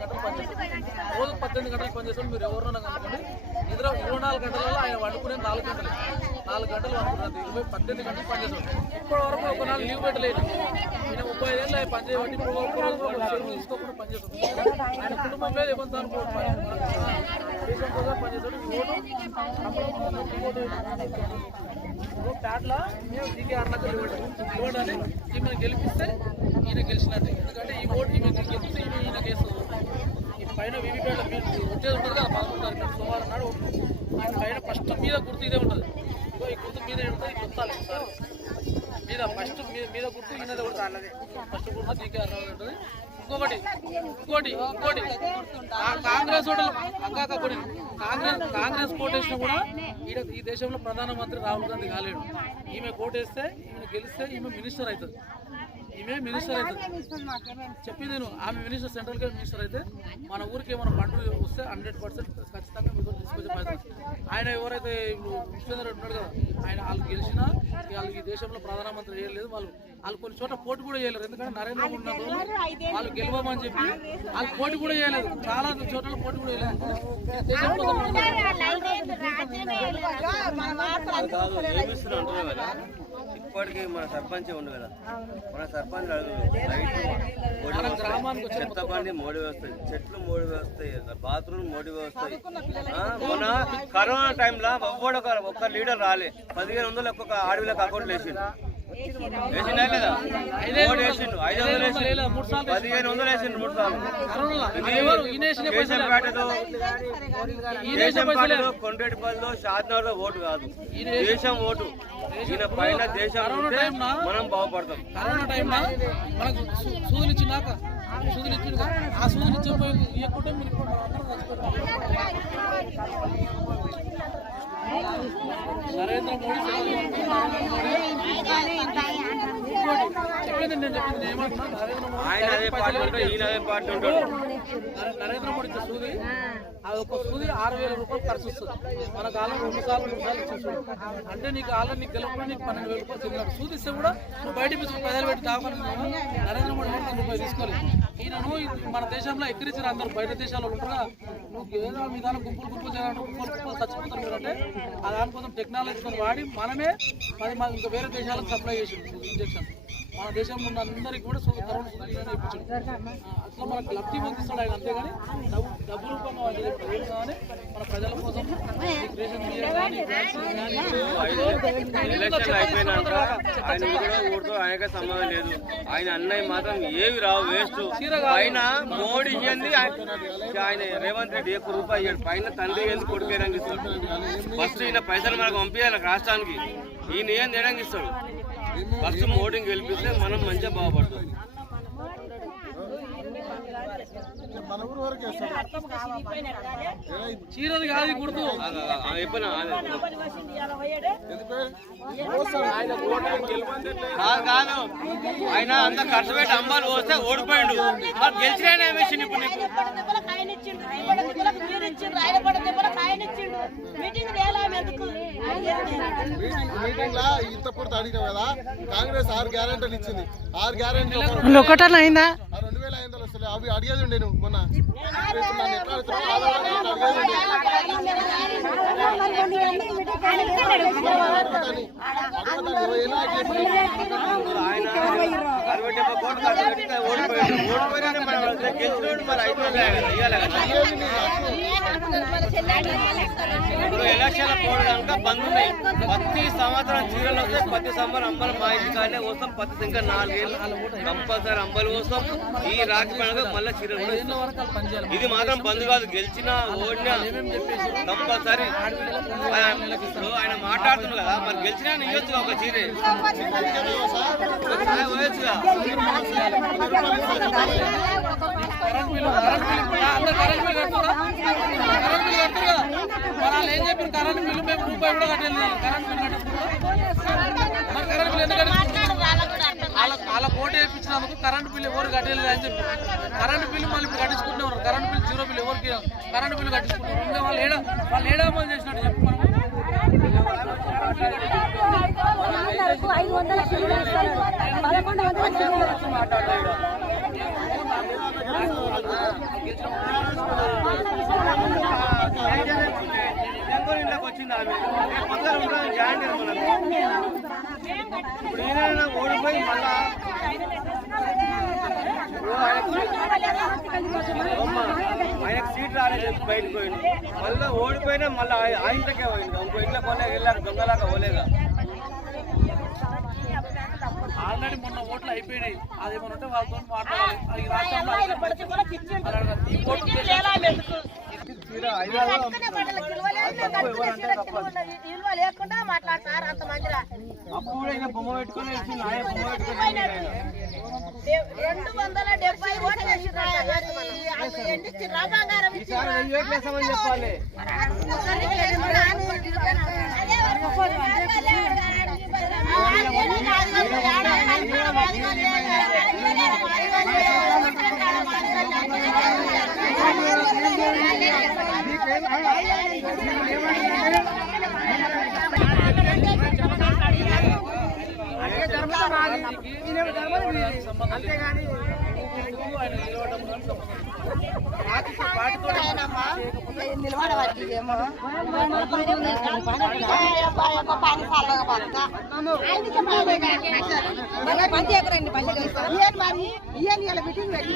గంటలు పనిచేస్తాడు. రోజు 18 గంటలు పనిచేస్తాడు. మీరు ఎవరినో కనుక్కోండి, నిద్ర 24 గంటలలో ఆయన వండుకునే 4 గంటలు వండుకున్నది. 18 గంటలు పనిచేస్తాడు. ఇప్పటి వరకు ఒక నాలుగు లీవ్ పెట్టలేదు. ఈయన 35 ఏళ్ళు పని చేయబట్టి ఇప్పుడు ఒక్క రోజు తీసుకోకుండా పనిచేస్తాడు. ఆయన కుటుంబం మీద ఏమంతా దేశం కోసం పనిచేస్తాడు. ప్యాడ్లో మేము దిగే అన్నకు ఇవ్వడాన్ని ఈమెను గెలిపిస్తే ఈయన గెలిచినట్టే. ఎందుకంటే ఈ ఓటు ఈమె గెలిపిస్తే ఈయన కేసు ఈ పైన వీవీప్యాడ్లో వచ్చేది ఉంటుంది కదా 11 తారీఖు సోమవారం నాడు ఈ పైన ఫస్ట్ మీద గుర్తు ఇదే ఉంటుంది. ఇగో ఈ గుర్తు మీద ఉంటుంది, గుర్తాలి సార్ మీద ఫస్ట్ మీద గుర్తు ఈయనదే కూడా అన్నది ఫస్ట్ గుర్తు దిగే అన్న ఉంటుంది. ఇంకోటి కాంగ్రెస్ కాంగ్రెస్ కోటేసినా కూడా ఈ దేశంలో ప్రధానమంత్రి రాహుల్ గాంధీ కాలేడు. ఈమె కోటేస్తే ఈమె గెలిస్తే ఈమె మినిస్టర్ అవుతుంది. చెప్పి నేను ఆమె మినిస్టర్ సెంట్రల్ గవర్నమెంట్ మినిస్టర్ అయితే మన ఊరికి ఏమైనా పంటలు వస్తే 100% ఖచ్చితంగా మీతో తీసుకొచ్చే బాధ్యత. ఆయన ఎవరైతే ఇప్పుడు ఉపేంద్ర ఉన్నాడు కదా, ఆయన వాళ్ళు గెలిచినా వాళ్ళకి ఈ దేశంలో ప్రధానమంత్రి చేయలేదు. వాళ్ళు కొన్ని చోట్ల పోటీ కూడా చేయలేరు. ఎందుకంటే నరేంద్ర మోడీ ఉన్నప్పుడు వాళ్ళు గెలవమని చెప్పి వాళ్ళు పోటీ కూడా చేయలేదు. చాలా చోట్ల పోటీ కూడా చేయలేదు. దేశం కోసం ఇప్పటికీ మన సర్పంచ్ ఉండు కదా, మన సర్పంచ్ చెత్త బండి మోడీ వస్తాయి, చెట్లు మోడీ వస్తాయి, బాత్రూమ్ మోడీ వస్తాయి. మొన్న కరోనా టైంలో ఒక్క లీడర్ రాలే, 1500 ఒక్కొక్క ఆడవిలకు అకౌంట్లు వేసిండు. వేసిండా లేదా? 500 వేసిండు, 500 వేసిండు, 1500 వేసిండు 3 సార్లు. దేశంపాటిలో కొండేటిపల్లిలో షాద్నగర్లో ఓటు కాదు, దేశం ఓటు. ఈయన పైన దేశం మనం బాగుపడతాం. కరోనా టైంలో మనకు సూదులు ఇచ్చినాక సూదులు ఇచ్చిండు, ఆ సూదులు ఇవ్వకుంటే మీరు నరేంద్ర మోడీ చెప్పింది నేను చెప్పింది ఏమంటున్నా, నరేంద్ర మోడీ సూది అది ఒక సూది 6000 రూపాయలు ఖర్చు వస్తుంది. మన కాలం 2 సార్లు 3 సార్లు ఇచ్చేసాడు. అంటే నీకు ఆల్రెడీ నీకు గెలవకుండా నీకు 12,000 రూపాయలు చెందినాడు. సూది ఇస్తే కూడా నువ్వు బయట ప్రజలు పెట్టి తాగని నరేంద్ర మోడీ 100 రూపాయలు తీసుకోలేదు. ఈయనను మన దేశంలో ఎక్కిరించిన అందరూ బయట దేశాల్లో ఉంటారా, నువ్వు ఏదో మీ దాని గుంపులు చచ్చిపోతారు మీరు అంటే ఆ దానికోసం టెక్నాలజీతో వాడి మనమే 10 ఇంకా వేరే దేశాలకు సప్లై చేసిండు ఇంజక్షన్. మన దేశంలో ఉన్న అందరికీ కూడా కరోనా సూచన ఇప్పించాడు. అట్లా మనకు లబ్ధి పొందిస్తాడు ఆయన. అంతేగాని డబ్బు రూపంగా కానీ మన ప్రజల కోసం ఎలక్షన్ అయిపోయినాక ఆయన కూడా ఊరితో ఆయనకే సంబంధం లేదు. ఆయన అన్నయ్య మాత్రం ఏవి రావు, వేస్ట్. పైన మోడీ ఇవ్వండి, ఆయన రేవంత్ రెడ్డి 1 రూపాయి ఇవ్వడు. పైన తండ్రి ఎందుకు కొడుకు ఏడంగా ఇస్తాడు. ఫస్ట్ ఈయన పైసలు మనకు పంపించాలి రాష్ట్రానికి, ఈయన ఏం తేడంగా ఇస్తాడు. ఫస్ట్ మోడీని గెలిపిస్తే మనం మంచిగా బాగుపడతాం. చీరది కాదు గుర్తు కాదు. ఆయన అంత ఖర్చు పెట్టి అమ్మాలు వస్తే ఓడిపోయాడు, గెలిచిన వేసిండు. ఇప్పుడు మీటింగ్ లా ఇంత పూర్తి అడిగినావు కదా, కాంగ్రెస్ 6 గ్యారెంటీలు ఇచ్చింది. 6 గ్యారెంటీలు ఒకటన్నా అయిందా? 2500 వస్తుంది. అవి అడిగేది ఉండే నువ్వు మొన్న ఎలక్షన్ పోవడానికి బంద్ ఉన్నాయి. ప్రతి సంవత్సరం చీరలు వస్తాయి, ప్రతి సంవత్సరం అంబలు మా ఇంటి కానీ వస్తాం. ప్రతి ఇంకా 4 ఏళ్ళు కంపల్సరీ అంబలు వస్తాం. ఈ రాఖీ పండుగ మళ్ళీ చీరలు కూడా ఇస్తాం. ఇది మాత్రం బంద్ కాదు, గెలిచినా ఓడినా కంపల్సరీ. ఆయన మాట్లాడుతున్నారు కదా, మరి గెలిచినా ఇవ్వచ్చుగా ఒక చీరే పోయొచ్చుగా. వాళ్ళు ఏం చెప్పారు, కరెంట్ బిల్లు మేము రూపాయి కూడా కట్టలేదు. కరెంట్ బిల్లు కట్టించుకుంటారు, కరెంట్ బిల్లు ఎందుకు వాళ్ళ ఓటు వేయించినందుకు కరెంట్ బిల్లు ఎవరు కట్టలేదు అని చెప్పి కరెంట్ బిల్లు మళ్ళీ ఇప్పుడు కట్టించుకుంటున్నారు. కరెంట్ బిల్లు 0 బిల్లు ఎవరికి కరెంట్ బిల్లు కట్టించుకుంటారు. ఇంకా వాళ్ళు ఏడామని చేసినట్టు చెప్పి మనం ఇంట్లోకి వచ్చింది ఆమె పక్కన ఉంటుంది జాయింట్ మనకు ఇప్పుడు ఏదైనా ఓడిపోయి మళ్ళా ఆయనకు సీట్ రాలేదు బయటకు పోయింది మళ్ళీ ఓడిపోయినా మళ్ళీ ఆయనకే పోయింది ఇంకో ఇంట్లో పోలేక వెళ్ళాక దొంగలాగా పోలేగా ఆల్రెడీ మొన్న ఓట్లు అయిపోయినాయి అదేమన్నా ఉంటే వాళ్ళతో మాట్లాడాలి అది రాష్ట్రంలో ఈ ఓట్లు లేకుండా మాట్లాడతారు అంత మందిరా బొమ్మ పెట్టుకుని 270 ఓట్లు వేసిరా బంగారం చెప్పాలి అంతేగాని ఆయన నిలవడం నిలబడవచ్చేమో పని ఎక్కడండి పైసలు మీటింగ్ పెట్టి